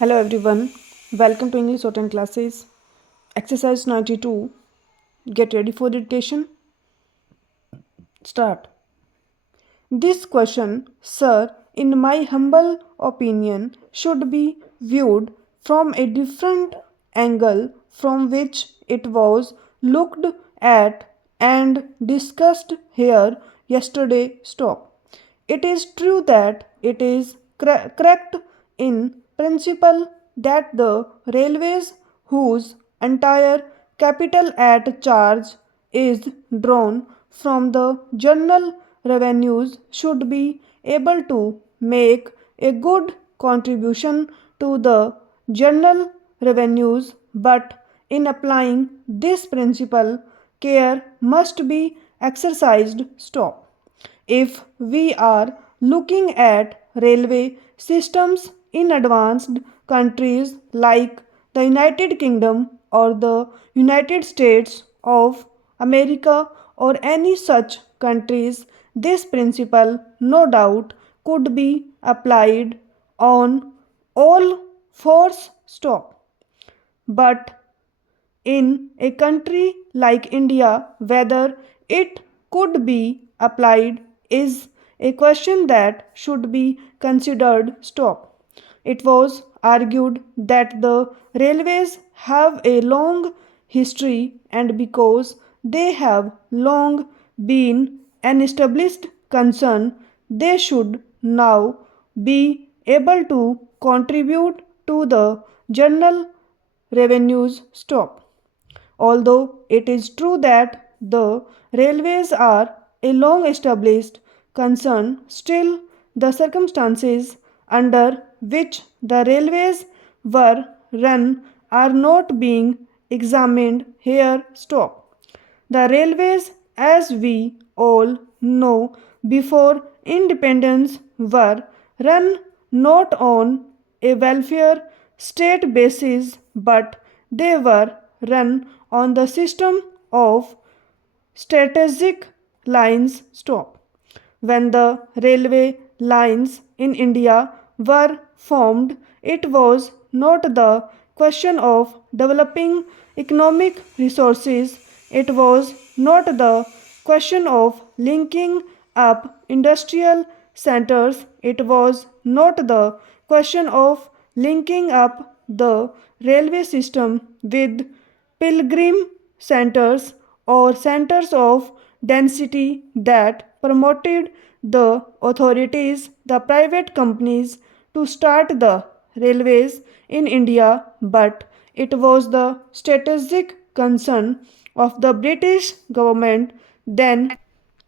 Hello everyone, welcome to English Shorthand classes. Exercise 92. Get ready for dictation. Start. This question, sir, in my humble opinion, should be viewed from a different angle from which it was looked at and discussed here yesterday. Stop. It is true that it is correct in principle that the railways, whose entire capital at charge is drawn from the general revenues, should be able to make a good contribution to the general revenues, but in applying this principle, care must be exercised. Stop. If we are looking at railway systems in advanced countries like the United Kingdom or the United States of America or any such countries, this principle no doubt could be applied on all fours. Stop. But in a country like India, whether it could be applied is a question that should be considered. Stop. It was argued that the railways have a long history, and because they have long been an established concern, they should now be able to contribute to the general revenues. Stop. Although it is true that the railways are a long established concern, still the circumstances under which the railways were run are not being examined here. Stop. The railways, as we all know, before independence were run not on a welfare state basis, but they were run on the system of strategic lines. Stop. When the railway lines in India were formed, it was not the question of developing economic resources, it was not the question of linking up industrial centers, it was not the question of linking up the railway system with pilgrim centers or centers of density that promoted the authorities, the private companies to start the railways in India, but it was the strategic concern of the British government then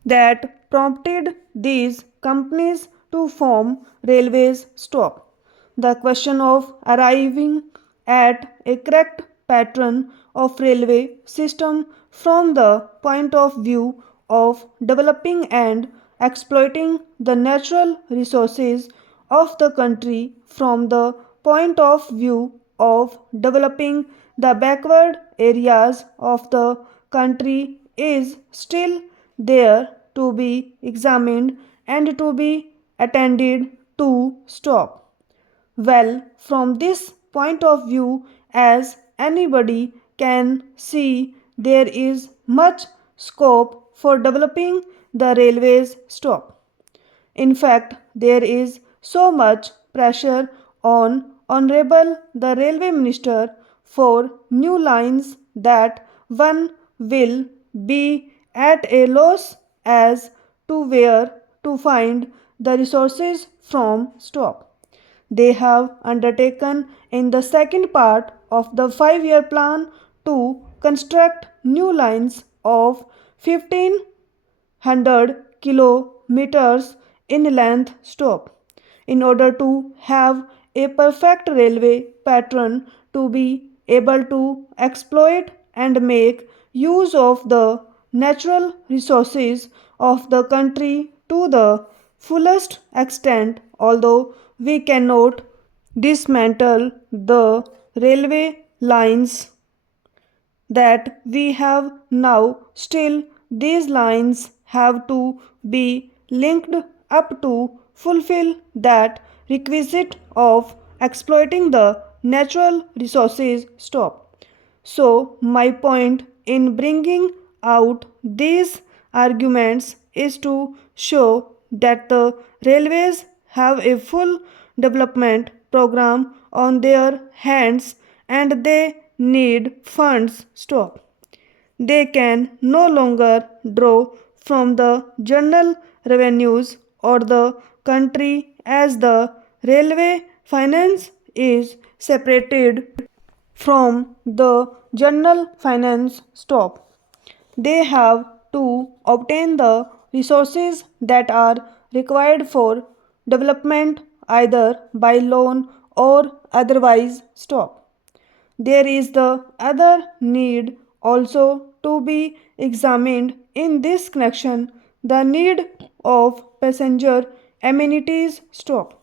that prompted these companies to form railways. Stop. The question of arriving at a correct pattern of railway system from the point of view of developing and exploiting the natural resources of the country from the point of view of developing the backward areas of the country is still there to be examined and to be attended to. Stop. Well, from this point of view, as anybody can see, there is much scope for developing the railways. Stop. In fact, there is so much pressure on Honorable the Railway Minister for new lines that one will be at a loss as to where to find the resources from. Stop. They have undertaken in the second part of the 5-year plan to construct new lines of 1500 kilometers in length. Stop. In order to have a perfect railway pattern to be able to exploit and make use of the natural resources of the country to the fullest extent, although we cannot dismantle the railway lines that we have now, still these lines have to be linked up to fulfill that requisite of exploiting the natural resources stop. So, my point in bringing out these arguments is to show that the railways have a full development program on their hands and they need funds stop. They can no longer draw from the general revenues or the country as the railway finance is separated from the general finance stop. They have to obtain the resources that are required for development either by loan or otherwise stop. There is the other need also to be examined in this connection the need of passenger amenities stop,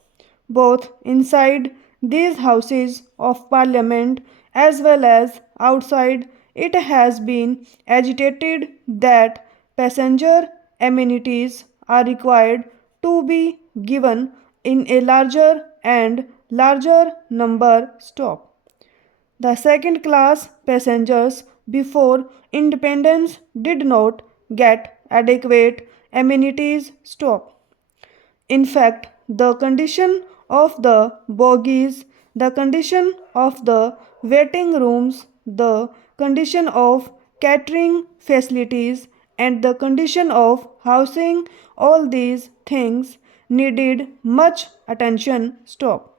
both inside these houses of parliament as well as outside. It has been agitated that passenger amenities are required to be given in a larger and larger number stop. The second class passengers before independence did not get adequate amenities stop. In fact, the condition of the bogies, the condition of the waiting rooms, the condition of catering facilities, and the condition of housing, all these things needed much attention stop.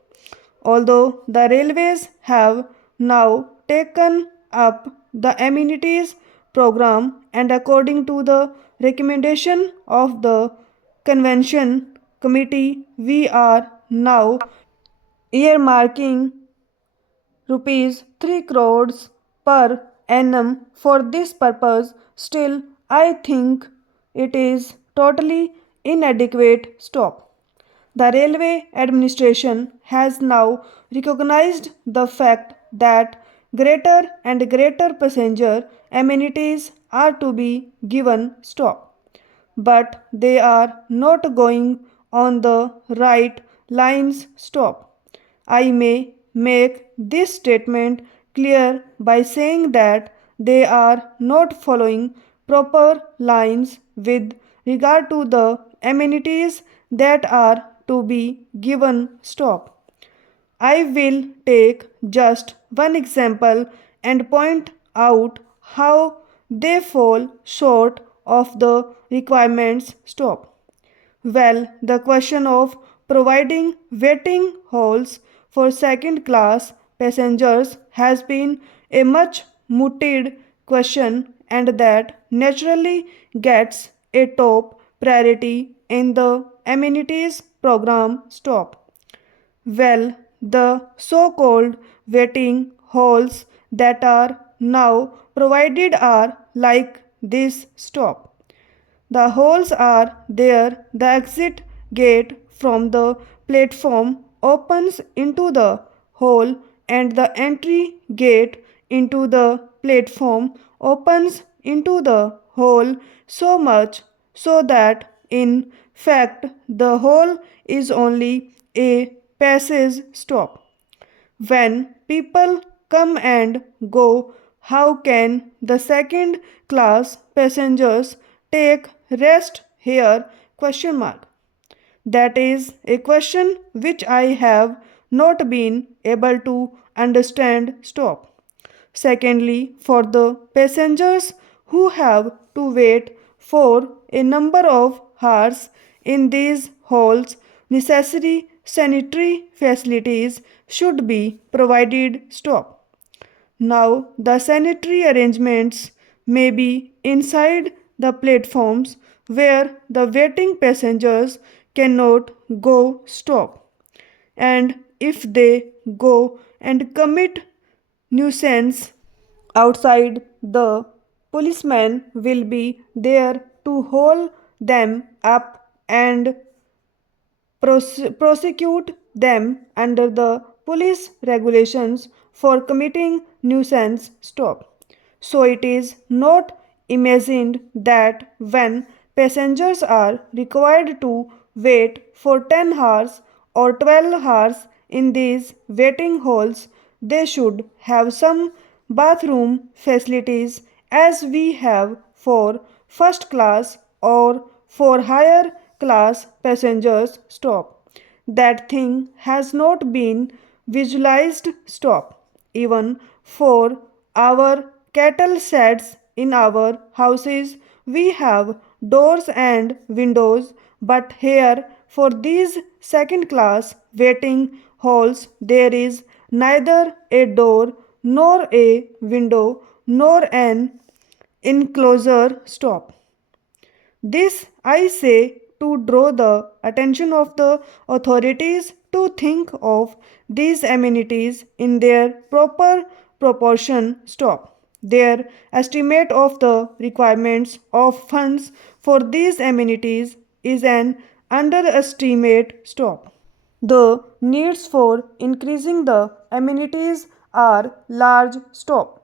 Although the railways have now taken up the amenities program and according to the recommendation of the convention committee, we are now earmarking rupees 3 crores per annum for this purpose. Still, I think it is totally inadequate stop. The railway administration has now recognized the fact that greater and greater passenger amenities are to be given stop, but they are not going on the right lines stop. I may make this statement clear by saying that they are not following proper lines with regard to the amenities that are to be given stop. I will take just one example and point out how they fall short of the requirements stop. Well, the question of providing waiting halls for second class passengers has been a much mooted question and that naturally gets a top priority in the amenities program stop. Well, the so called waiting halls that are now provided are like this stop. The holes are there. The exit gate from the platform opens into the hole, and the entry gate into the platform opens into the hole so much so that in fact the hole is only a passage stop. When people come and go, how can the second class passengers take rest here? Question mark. That is a question which I have not been able to understand stop. Secondly, for the passengers who have to wait for a number of hours in these halls, necessary sanitary facilities should be provided stop. Now, the sanitary arrangements may be inside the platforms where the waiting passengers cannot go stop. And if they go and commit nuisance outside, the policeman will be there to hold them up and prosecute them under the police regulations for committing nuisance stop. So it is not imagined that when passengers are required to wait for 10 hours or 12 hours in these waiting halls they should have some bathroom facilities as we have for first class or for higher class passengers stop. That thing has not been visualized stop. Even for our cattle sheds in our houses, we have doors and windows, but here for these second class waiting halls, there is neither a door nor a window nor an enclosure stop. This I say to draw the attention of the authorities to think of these amenities in their proper proportion stop. Their estimate of the requirements of funds for these amenities is an underestimate stop. The needs for increasing the amenities are large stop.